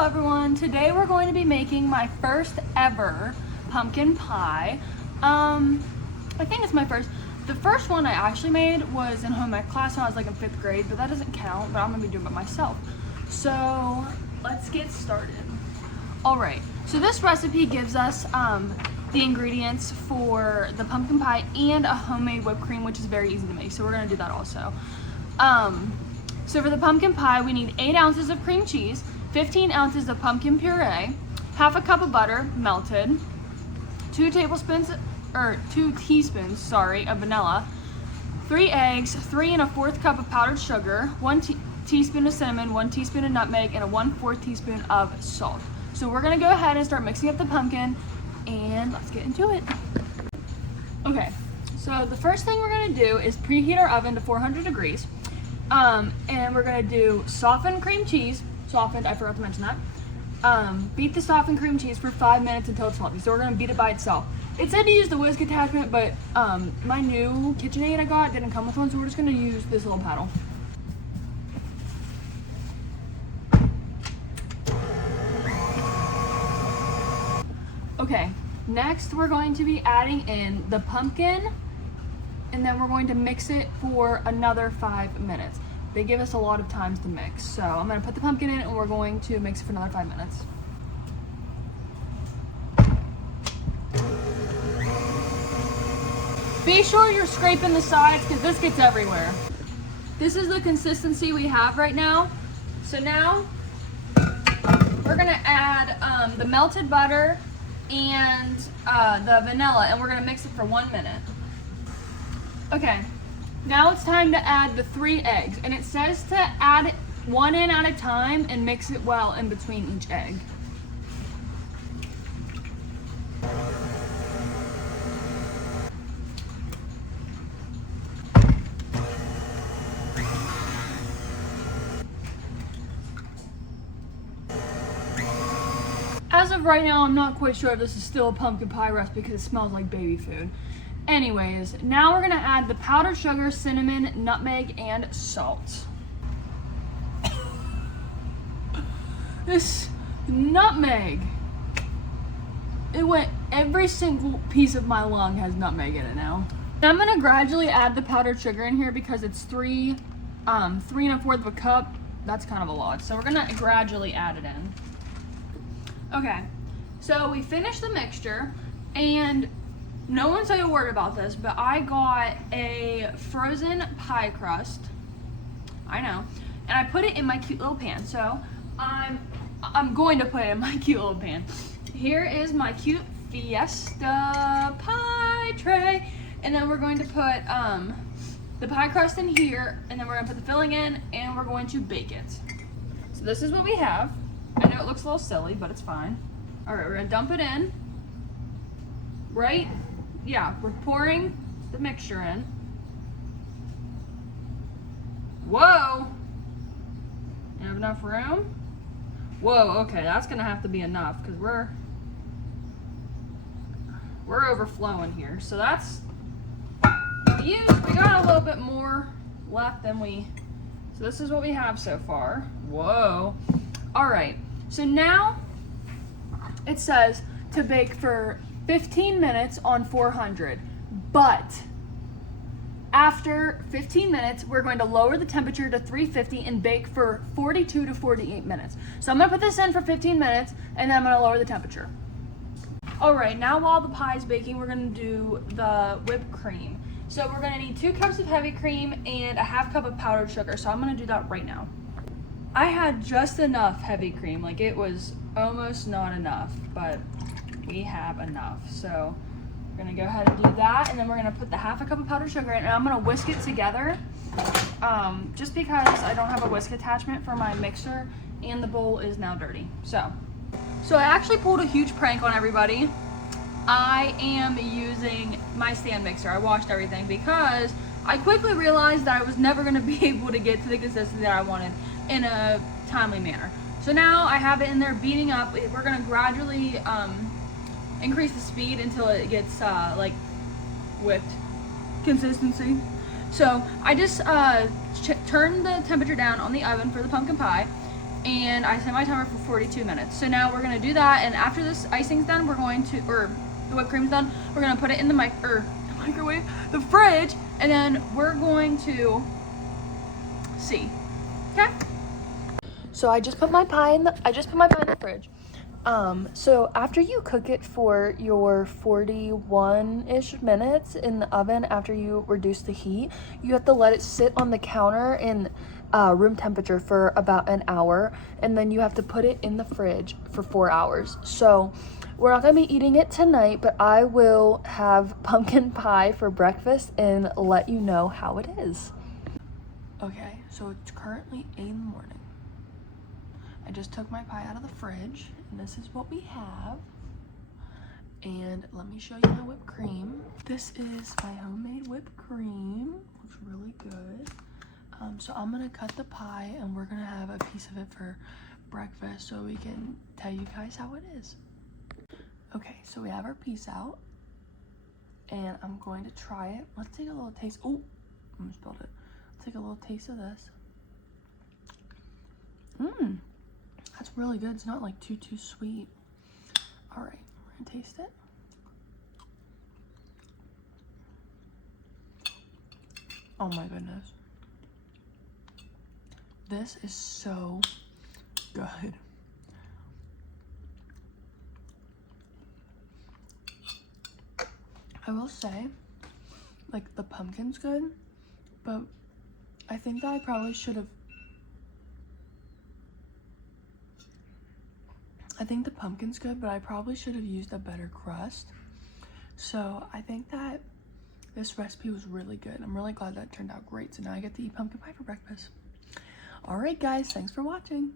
Hello everyone, today we're going to be making my first ever pumpkin pie. I think it's my first. The first one I actually made was in home ec class when I was like in 5th grade, but that doesn't count, but I'm gonna be doing it myself. So let's get started. Alright, so this recipe gives us the ingredients for the pumpkin pie and a homemade whipped cream, which is very easy to make, so we're gonna do that also. So for the pumpkin pie, we need 8 ounces of cream cheese, 15 ounces of pumpkin puree, half a cup of butter melted, 2 teaspoons of vanilla, 3 eggs, 3 1/4 cup of powdered sugar, 1 teaspoon of cinnamon, 1 teaspoon of nutmeg, and a 1/4 teaspoon of salt. So we're gonna go ahead and start mixing up the pumpkin, and let's get into it. Okay, so the first thing we're gonna do is preheat our oven to 400 degrees. And we're gonna do softened cream cheese. Softened, I forgot to mention that. Beat the softened cream cheese for 5 minutes until it's fluffy. So we're gonna beat it by itself. It said to use the whisk attachment, but my new KitchenAid I got didn't come with one, so we're just gonna use this little paddle. Okay, next we're going to be adding in the pumpkin, and then we're going to mix it for another 5 minutes. They give us a lot of times to mix. So I'm gonna put the pumpkin in and we're going to mix it for another 5 minutes. Be sure you're scraping the sides because this gets everywhere. This is the consistency we have right now. So now we're gonna add the melted butter and the vanilla, and we're gonna mix it for 1 minute. Okay, now it's time to add the 3 eggs, and it says to add 1 in at a time and mix it well in between each egg. As of right now, I'm not quite sure if this is still a pumpkin pie recipe because it smells like baby food. Anyways, now we're gonna add the powdered sugar, cinnamon, nutmeg, and salt. This nutmeg, every single piece of my lung has nutmeg in it now. I'm gonna gradually add the powdered sugar in here because it's 3 1/4 of a cup. That's kind of a lot. So we're gonna gradually add it in. Okay, so we finished the mixture, and no one said a word about this, but I got a frozen pie crust. I know. And I put it in my cute little pan. So I'm going to put it in my cute little pan. Here is my cute Fiesta pie tray. And then we're going to put the pie crust in here, and then we're gonna put the filling in, and we're going to bake it. So this is what we have. I know it looks a little silly, but it's fine. All right, we're gonna dump it in. Right? Yeah, we're pouring the mixture in. Whoa! You have enough room? Whoa, okay, that's gonna have to be enough because we're overflowing here. So that's we got a little bit more left than so this is what we have so far. Whoa. All right, so now it says to bake for 15 minutes on 400, but after 15 minutes, we're going to lower the temperature to 350 and bake for 42 to 48 minutes. So I'm gonna put this in for 15 minutes, and then I'm gonna lower the temperature. All right, now while the pie is baking, we're gonna do the whipped cream. So we're gonna need 2 cups of heavy cream and a 1/2 cup of powdered sugar. So I'm gonna do that right now. I had just enough heavy cream, like it was almost not enough, but we have enough. So we're gonna go ahead and do that, and then we're gonna put the 1/2 cup of powdered sugar in, and I'm gonna whisk it together, just because I don't have a whisk attachment for my mixer, and the bowl is now dirty. So I actually pulled a huge prank on everybody. I am using my stand mixer. I washed everything because I quickly realized that I was never gonna be able to get to the consistency that I wanted in a timely manner. So now I have it in there beating up. We're gonna gradually increase the speed until it gets like whipped consistency. So I just turned the temperature down on the oven for the pumpkin pie, and I set my timer for 42 minutes. So now we're gonna do that, and after this icing's done, we're going to, or the whipped cream's done, we're gonna put it in the microwave, the fridge, and then we're going to see. Okay? So I just put my pie in the fridge. So after you cook it for your 41-ish minutes in the oven, after you reduce the heat, you have to let it sit on the counter in room temperature for about an hour, and then you have to put it in the fridge for 4 hours. So we're not gonna be eating it tonight, but I will have pumpkin pie for breakfast and let you know how it is. Okay, so it's currently 8 in the morning. I just took my pie out of the fridge, and this is what we have. And let me show you my whipped cream. This is my homemade whipped cream. Looks really good. So I'm gonna cut the pie, and we're gonna have a piece of it for breakfast so we can tell you guys how it is. Okay, so we have our piece out, and I'm going to try it. Let's take a little taste. Oh, I almost spilled it. Let's take a little taste of this. That's really good. It's not like too sweet. All right, we're gonna taste it. Oh my goodness. This is so good. I will say, like, the pumpkin's good, but I think that I probably should have. I think the pumpkin's good, but I probably should have used a better crust. So I think that this recipe was really good. I'm really glad that turned out great. So now I get to eat pumpkin pie for breakfast. All right, guys, thanks for watching.